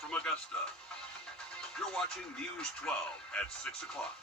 from Augusta. You're watching News 12 at 6 o'clock.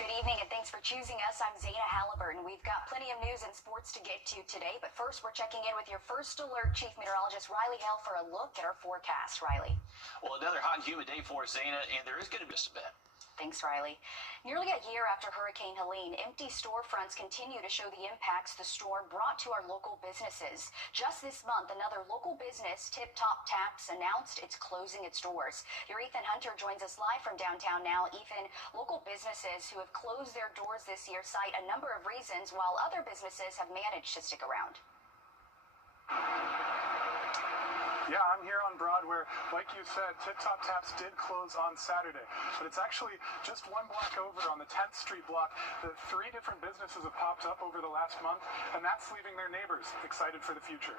Good evening and thanks for choosing us. I'm Zayna Halliburton. We've got plenty of news and sports to get to today, but first we're checking in with your first alert Chief Meteorologist Riley Hale for a look at our forecast. Riley. Well, another hot and humid day for Zayna, and there is going to be just a bit. Thanks, Riley. Nearly a year after Hurricane Helene, empty storefronts continue to show the impacts the storm brought to our local businesses. Just this month, another local business, Tip Top Taps, announced it's closing its doors. Your Ethan Hunter joins us live from downtown now. Ethan, local businesses who have closed their doors this year cite a number of reasons, while other businesses have managed to stick around. Yeah, I'm here on Broad where, like you said, Tip Top Taps did close on Saturday. But it's actually just one block over on the 10th Street block that 3 different businesses have popped up over the last month, and that's leaving their neighbors excited for the future.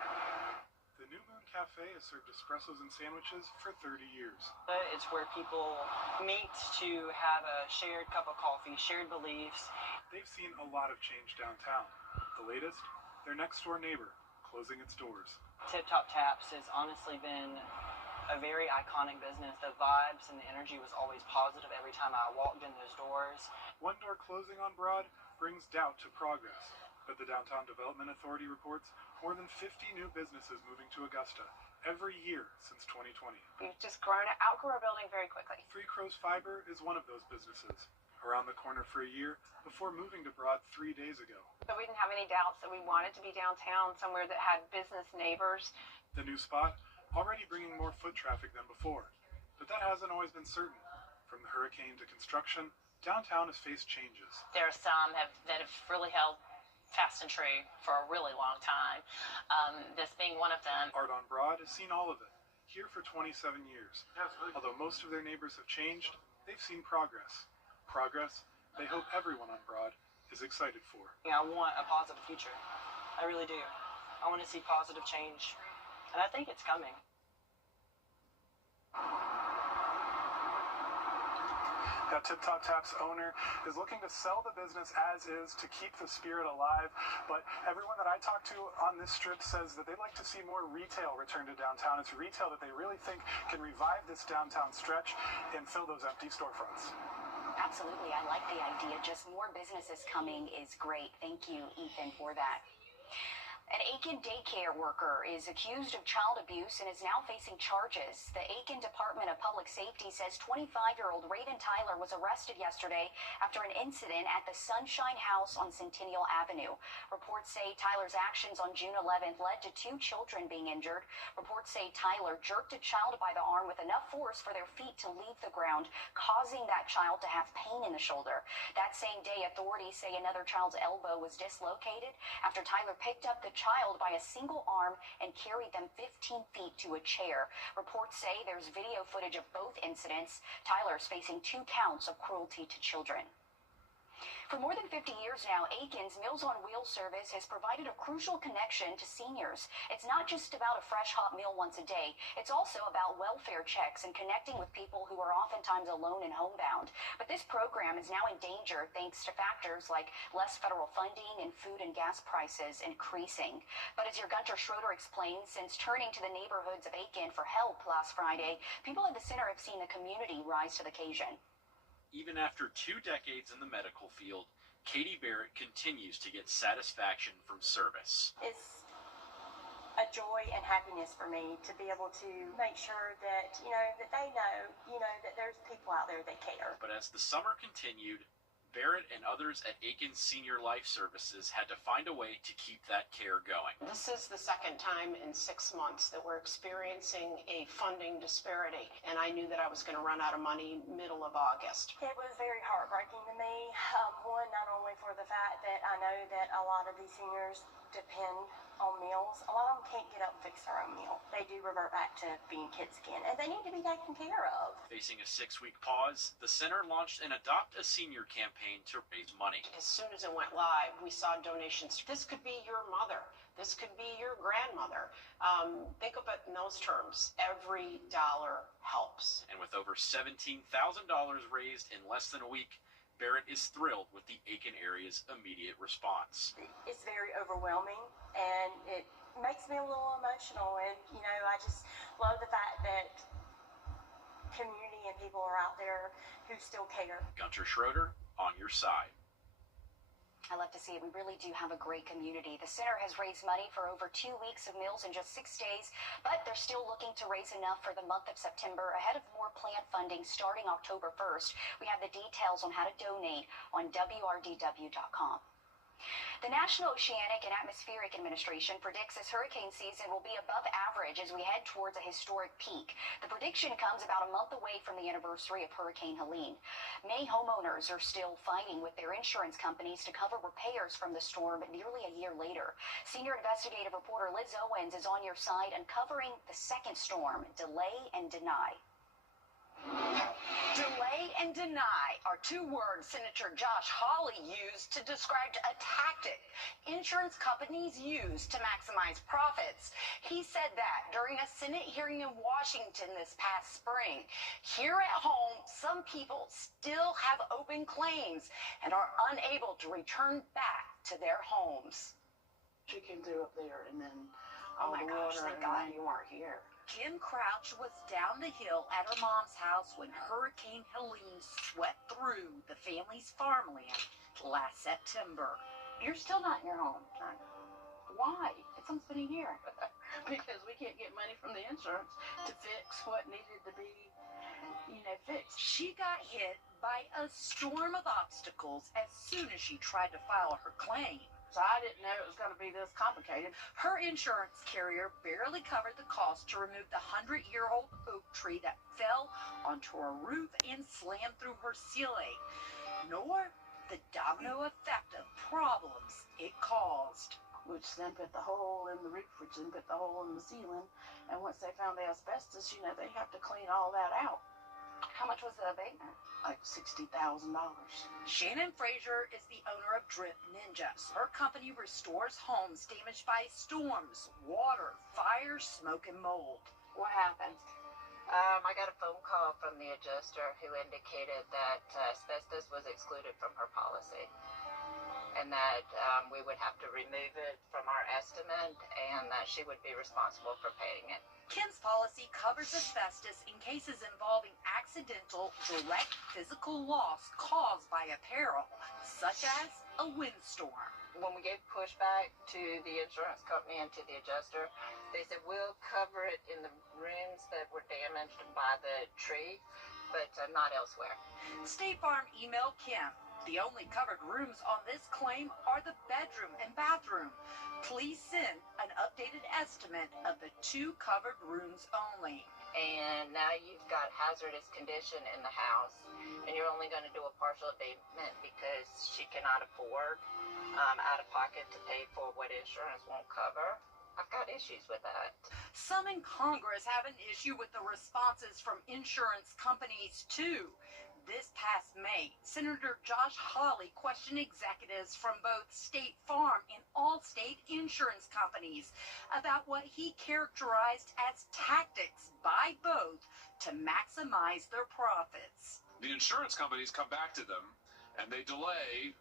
The New Moon Cafe has served espressos and sandwiches for 30 years. It's where people meet to have a shared cup of coffee, shared beliefs. They've seen a lot of change downtown. The latest, their next-door neighbor closing its doors. Tip Top Taps has honestly been a very iconic business. The vibes and the energy was always positive every time I walked in those doors. One door closing on Broad brings doubt to progress, but the Downtown Development Authority reports more than 50 new businesses moving to Augusta every year since 2020. We've just outgrown our building very quickly. Three Crows Fiber is one of those businesses, around the corner for a year before moving to Broad 3 days ago. So we didn't have any doubts that we wanted to be downtown, somewhere that had business neighbors. The new spot already bringing more foot traffic than before, but that hasn't always been certain. From the hurricane to construction, downtown has faced changes. There are some that have really held fast and true for a really long time, this being one of them. Art on Broad has seen all of it, here for 27 years. Although most of their neighbors have changed, they've seen progress. Progress they hope everyone on Broad is excited for. I want a positive future. I really do. I want to see positive change, and I think it's coming. Now, Tip Top Taps owner is looking to sell the business as is to keep the spirit alive, but everyone that I talk to on this strip says that they'd like to see more retail return to downtown. It's retail that they really think can revive this downtown stretch and fill those empty storefronts. Absolutely. I like the idea. Just more businesses coming is great. Thank you, Ethan, for that. An Aiken daycare worker is accused of child abuse and is now facing charges. The Aiken Department of Public Safety says 25-year-old Raven Tyler was arrested yesterday after an incident at the Sunshine House on Centennial Avenue. Reports say Tyler's actions on June 11th led to 2 children being injured. Reports say Tyler jerked a child by the arm with enough force for their feet to leave the ground, causing that child to have pain in the shoulder. That same day, authorities say another child's elbow was dislocated after Tyler picked up the child by a single arm and carried them 15 feet to a chair. Reports say there's video footage of both incidents. Tyler's facing 2 counts of cruelty to children. For more than 50 years now, Aiken's Meals on Wheels service has provided a crucial connection to seniors. It's not just about a fresh hot meal once a day. It's also about welfare checks and connecting with people who are oftentimes alone and homebound. But this program is now in danger thanks to factors like less federal funding and food and gas prices increasing. But as your Gunter Schroeder explains, since turning to the neighborhoods of Aiken for help last Friday, people at the center have seen the community rise to the occasion. Even after 2 decades in the medical field, Katie Barrett continues to get satisfaction from service. It's a joy and happiness for me to be able to make sure that, that they know, that there's people out there that care. But as the summer continued, Barrett and others at Aiken Senior Life Services had to find a way to keep that care going. This is the second time in 6 months that we're experiencing a funding disparity, and I knew that I was going to run out of money middle of August. It was very heartbreaking to me. One, not only for the fact that I know that a lot of these seniors depend on meals. A lot of them can't get up and fix their own meal. They do revert back to being kids again, and they need to be taken care of. Facing a 6-week pause, the center launched an Adopt a Senior campaign to raise money. As soon as it went live, we saw donations. This could be your mother. This could be your grandmother. Think of it in those terms. Every dollar helps. And with over $17,000 raised in less than a week, Barrett is thrilled with the Aiken area's immediate response. It's very overwhelming, and it makes me a little emotional. emotional, and I just love the fact that community and people are out there who still care. Gunter Schroeder, on your side. I love to see it. We really do have a great community. The center has raised money for over 2 weeks of meals in just 6 days, but they're still looking to raise enough for the month of September ahead of more planned funding starting October 1st. We have the details on how to donate on Wrdw.com. The National Oceanic and Atmospheric Administration predicts this hurricane season will be above average as we head towards a historic peak. The prediction comes about a month away from the anniversary of Hurricane Helene. Many homeowners are still fighting with their insurance companies to cover repairs from the storm nearly a year later. Senior investigative reporter Liz Owens is on your side uncovering the second storm, Delay and Deny. Delay and deny are two words Senator Josh Hawley used to describe a tactic insurance companies use to maximize profits. He said that during a Senate hearing in Washington this past spring. Here at home, some people still have open claims and are unable to return back to their homes. She came through up there, and then Oh my gosh, thank God you weren't here. Kim Crouch was down the hill at her mom's house when Hurricane Helene swept through the family's farmland last September. You're still not in your home. Why? It's almost been a year. Because we can't get money from the insurance to fix what needed to be, fixed. She got hit by a storm of obstacles as soon as she tried to file her claim. So I didn't know it was going to be this complicated. Her insurance carrier barely covered the cost to remove the 100-year-old oak tree that fell onto her roof and slammed through her ceiling, nor the domino effect of problems it caused. Which then put the hole in the roof, which then put the hole in the ceiling. And once they found the asbestos, they have to clean all that out. How much was the abatement? Like $60,000. Shannon Frazier is the owner of Drip Ninjas. Her company restores homes damaged by storms, water, fire, smoke, and mold. What happened? I got a phone call from the adjuster who indicated that asbestos was excluded from her policy and that we would have to remove it from our estimate and that she would be responsible for paying it. Kim's policy covers asbestos in cases involving accidental, direct physical loss caused by a peril, such as a windstorm. When we gave pushback to the insurance company and to the adjuster, they said, we'll cover it in the rooms that were damaged by the tree, but not elsewhere. State Farm emailed Kim. The only covered rooms on this claim are the bedroom and bathroom. Please send an updated estimate of the 2 covered rooms only. And now you've got hazardous condition in the house, and you're only going to do a partial abatement because she cannot afford out of pocket to pay for what insurance won't cover. I've got issues with that. Some in Congress have an issue with the responses from insurance companies, too. This past May, Senator Josh Hawley questioned executives from both State Farm and Allstate insurance companies about what he characterized as tactics by both to maximize their profits. The insurance companies come back to them, and they delay,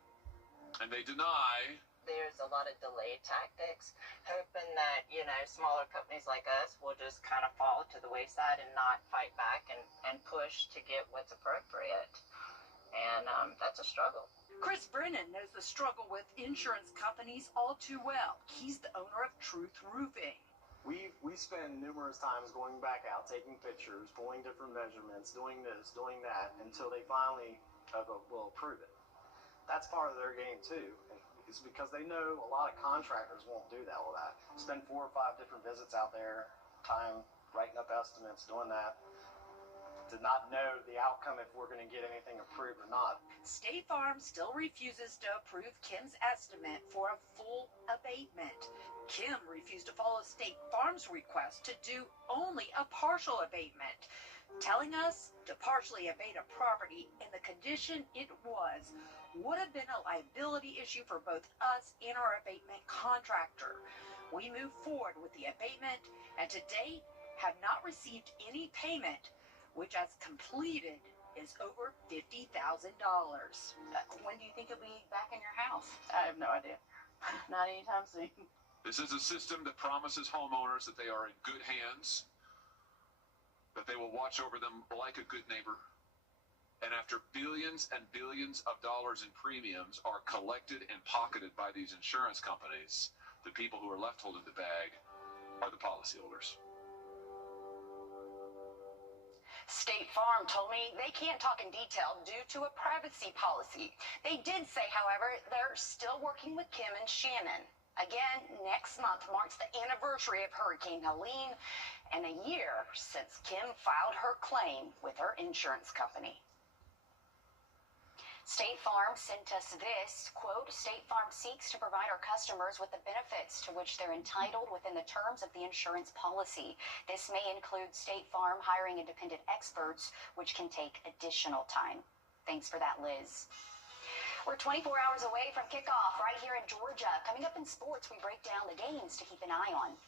and they deny. There's a lot of delay tactics, hoping that, smaller companies like us will just kind of fall to the wayside and not fight back and push to get what's appropriate. And that's a struggle. Chris Brennan knows the struggle with insurance companies all too well. He's the owner of Truth Roofing. We spend numerous times going back out, taking pictures, pulling different measurements, doing this, doing that, until they finally will approve it. That's part of their game too. It's because they know a lot of contractors won't do that with that. Spend 4 or 5 different visits out there, time writing up estimates, doing that, to not know the outcome if we're going to get anything approved or not. State Farm still refuses to approve Kim's estimate for a full abatement. Kim refused to follow State Farm's request to do only a partial abatement, telling us to partially abate a property in the condition it was would have been a liability issue for both us and our abatement contractor. We moved forward with the abatement and to date have not received any payment, which as completed is over $50,000. When do you think you'll be back in your house? I have no idea. Not anytime soon. This is a system that promises homeowners that they are in good hands, that they will watch over them like a good neighbor. And after billions and billions of dollars in premiums are collected and pocketed by these insurance companies, the people who are left holding the bag are the policyholders. State Farm told me they can't talk in detail due to a privacy policy. They did say, however, they're still working with Kim and Shannon. Again, next month marks the anniversary of Hurricane Helene and a year since Kim filed her claim with her insurance company. State Farm sent us this, quote, State Farm seeks to provide our customers with the benefits to which they're entitled within the terms of the insurance policy. This may include State Farm hiring independent experts, which can take additional time. Thanks for that, Liz. We're 24 hours away from kickoff right here in Georgia. Coming up in sports, we break down the games to keep an eye on.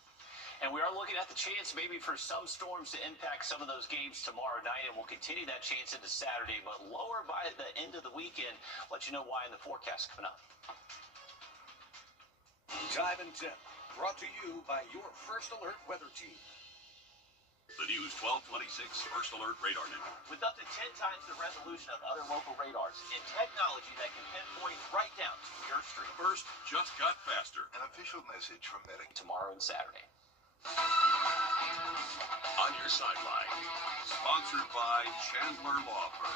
And we are looking at the chance maybe for some storms to impact some of those games tomorrow night, and we'll continue that chance into Saturday, but lower by the end of the weekend. Let you know why in the forecast coming up. Time and Tip, brought to you by your First Alert weather team. The News 1226 First Alert Radar Network. With up to 10 times the resolution of other local radars and technology that can pinpoint right down to your street. First just got faster. An official message from Medic. Tomorrow and Saturday. On your sideline, sponsored by Chandler Law Firm.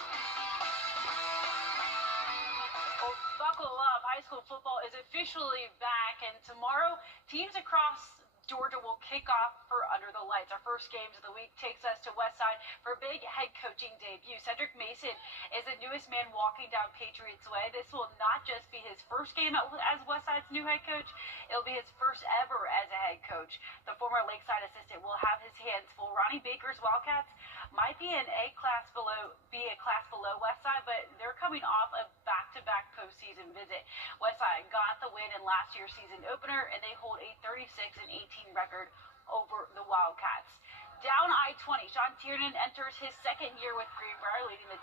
Well, buckle up. High school football is officially back, and tomorrow teams across Georgia will kick off for Under the Lights. Our first games of the week takes us to Westside for a big head coaching debut. Cedric Mason is the newest man walking down Patriots Way. This will not just be his first game as Westside's new head coach, it'll be his first ever as a head coach. The former Lakeside assistant will have his hands full. Ronnie Baker's Wildcats might be a class below Westside, but they're coming off a back-to-back postseason visit. Westside got the win in last year's season opener, and they hold a 36-18 record over the Wildcats. Down I-20, Sean Tiernan enters his second year with Greenbrier, leading the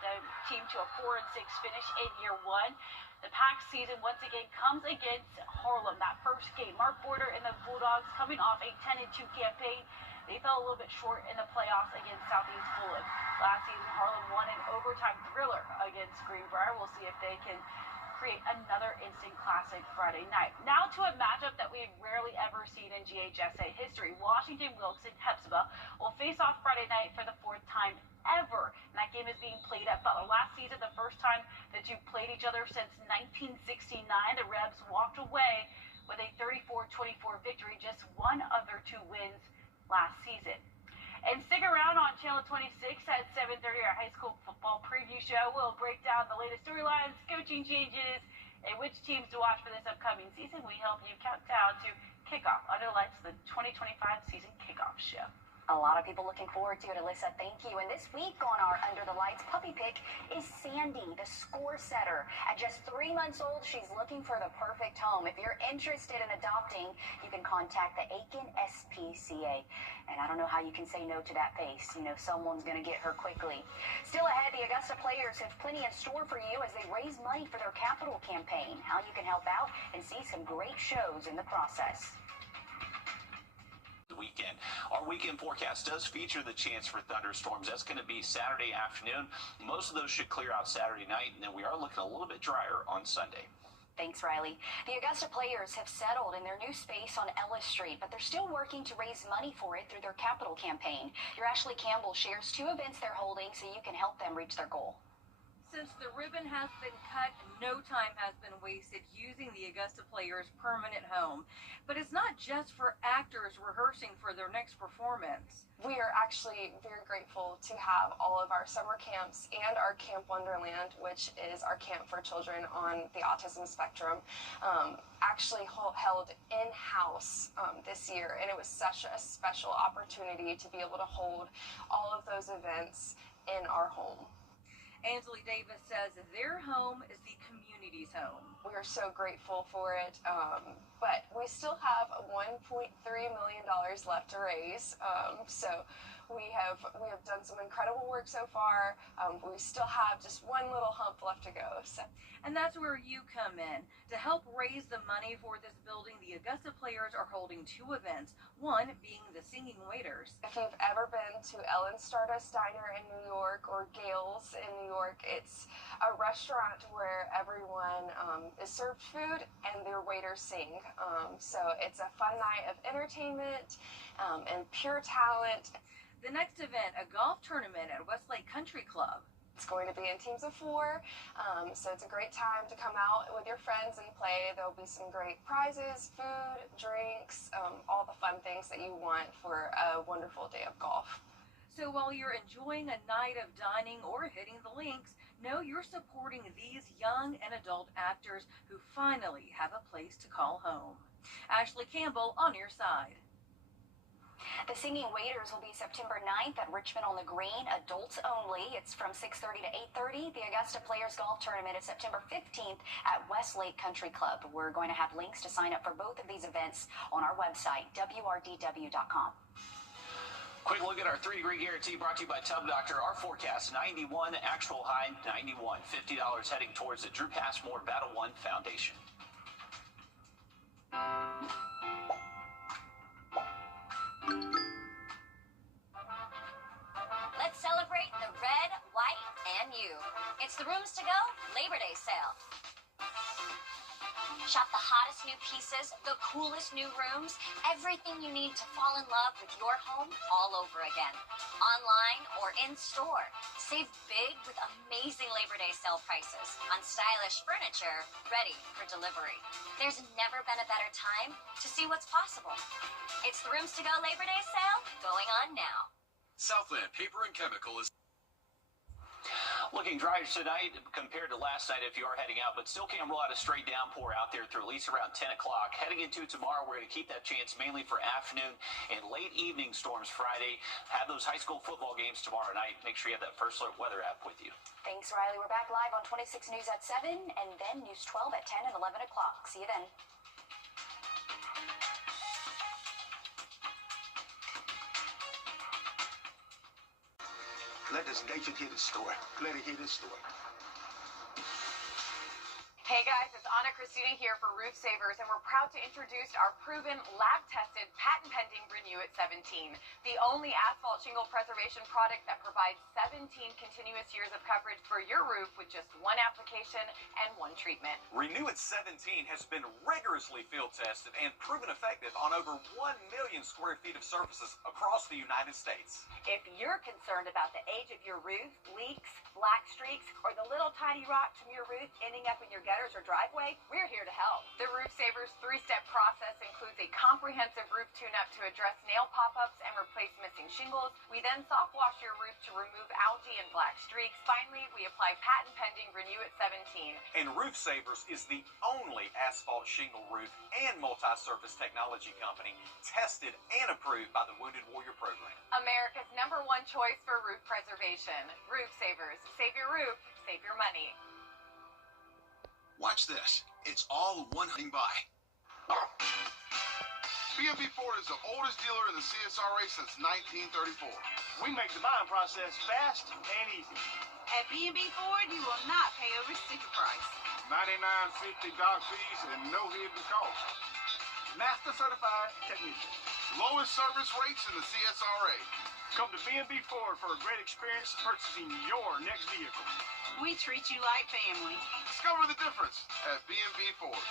team to a 4-6 finish in year one. The Pack season once again comes against Harlem. That first game, Mark Border and the Bulldogs coming off a 10-2 campaign. They fell a little bit short in the playoffs against Southeast Fulham. Last season, Harlem won an overtime thriller against Greenbrier. We'll see if they can create another instant classic Friday night. Now to a matchup that we've rarely ever seen in GHSA history. Washington Wilkes and Hepzibah will face off Friday night for the fourth time ever. And that game is being played at Butler. Last season, the first time the two played each other since 1969, the Rebs walked away with a 34-24 victory, just one of their two wins last season. And stick around on Channel 26 at 7:30, our high school football preview show. We'll break down the latest storylines, coaching changes, and which teams to watch for this upcoming season. We help you count down to kickoff. Under the Lights, the 2025 season kickoff show. A lot of people looking forward to it, Alyssa. Thank you. And this week on our Under the Lights puppy pick is Sandy, the score setter. At just 3 months old, she's looking for the perfect home. If you're interested in adopting, you can contact the Aiken SPCA. And I don't know how you can say no to that face. You know, someone's going to get her quickly. Still ahead, the Augusta players have plenty in store for you as they raise money for their capital campaign. How you can help out and see some great shows in the process. Weekend. Our weekend forecast does feature the chance for thunderstorms. That's going to be Saturday afternoon. Most of those should clear out Saturday night, and then we are looking a little bit drier on Sunday. Thanks, Riley. The Augusta players have settled in their new space on Ellis Street, but they're still working to raise money for it through their capital campaign. Your Ashley Campbell shares 2 events they're holding so you can help them reach their goal. Since the ribbon has been cut, no time has been wasted using the Augusta players' permanent home. But it's not just for actors rehearsing for their next performance. We are actually very grateful to have all of our summer camps and our Camp Wonderland, which is our camp for children on the autism spectrum, actually held in-house this year. And it was such a special opportunity to be able to hold all of those events in our home. Ansley Davis says their home is the community's home. We are so grateful for it. but we still have $1.3 million left to raise. So we have done some incredible work so far. We still have just one little hump left to go. And that's where you come in. To help raise the money for this building, the Augusta players are holding 2 events, one being the Singing Waiters. If you've ever been to Ellen's Stardust Diner in New York or Gail's in New York, it's a restaurant where everyone is served food and their waiters sing. So it's a fun night of entertainment and pure talent. The next event, a golf tournament at Westlake Country Club. It's going to be in teams of 4, so it's a great time to come out with your friends and play. There'll be some great prizes, food, drinks, all the fun things that you want for a wonderful day of golf. So while you're enjoying a night of dining or hitting the links, know you're supporting these young and adult actors who finally have a place to call home. Ashley Campbell on your side. The Singing Waiters will be September 9th at Richmond on the Green, adults only. It's from 6:30 to 8:30. The Augusta Players Golf Tournament is September 15th at Westlake Country Club. We're going to have links to sign up for both of these events on our website, wrdw.com. Quick look at our 3-degree guarantee brought to you by Tub Doctor. Our forecast, 91, actual high 91, $50 heading towards the Drew Passmore Battle One Foundation. Let's celebrate the red, white, and you. It's the Rooms to Go Labor Day sale. Shop the hottest new pieces, the coolest new rooms, everything you need to fall in love with your home all over again. Online or in store. Save big with amazing Labor Day sale prices on stylish furniture ready for delivery. There's never been a better time to see what's possible. It's the Rooms to Go Labor Day sale going on now. Southland Paper and Chemical is Looking dry tonight compared to last night if you are heading out, but still can't rule out a straight downpour out there through at least around 10 o'clock. Heading into tomorrow, we're going to keep that chance mainly for afternoon and late evening storms Friday. Have those high school football games tomorrow night. Make sure you have that First Alert weather app with you. Thanks, Riley. We're back live on 26 News at 7 and then News 12 at 10 and 11 o'clock. See you then. Let this nature hear the story. Let it hear this story. Hey guys, it's Anna Christina here for Roof Savers, and we're proud to introduce our proven, lab-tested, patent-pending Renew at 17, the only asphalt shingle preservation product that provides 17 continuous years of coverage for your roof with just one application and one treatment. Renew at 17 has been rigorously field tested and proven effective on over 1 million square feet of surfaces across the United States. If you're concerned about the age of your roof, leaks, black streaks, or the little tiny rocks from your roof ending up in your gutters or driveway, we're here to help. The Roof Savers 3-step process includes a comprehensive roof tune-up to address nail pop-ups and replace missing shingles. We then soft wash your roof to remove algae and black streaks. Finally, we apply patent-pending Renew at 17. And Roof Savers is the only asphalt shingle roof and multi-surface technology company tested and approved by the Wounded Warrior Program. America's #1 choice for roof preservation. Roof Savers. Save your roof, save your money. Watch this. It's all one thing by. B&B Ford is the oldest dealer in the CSRA since 1934. We make the buying process fast and easy. At B&B Ford, you will not pay over sticker price. $99.50 dock fees and no hidden cost. Master certified technician. Lowest service rates in the CSRA. Come to B&B Ford for a great experience purchasing your next vehicle. We treat you like family. Discover the difference at B&B Ford.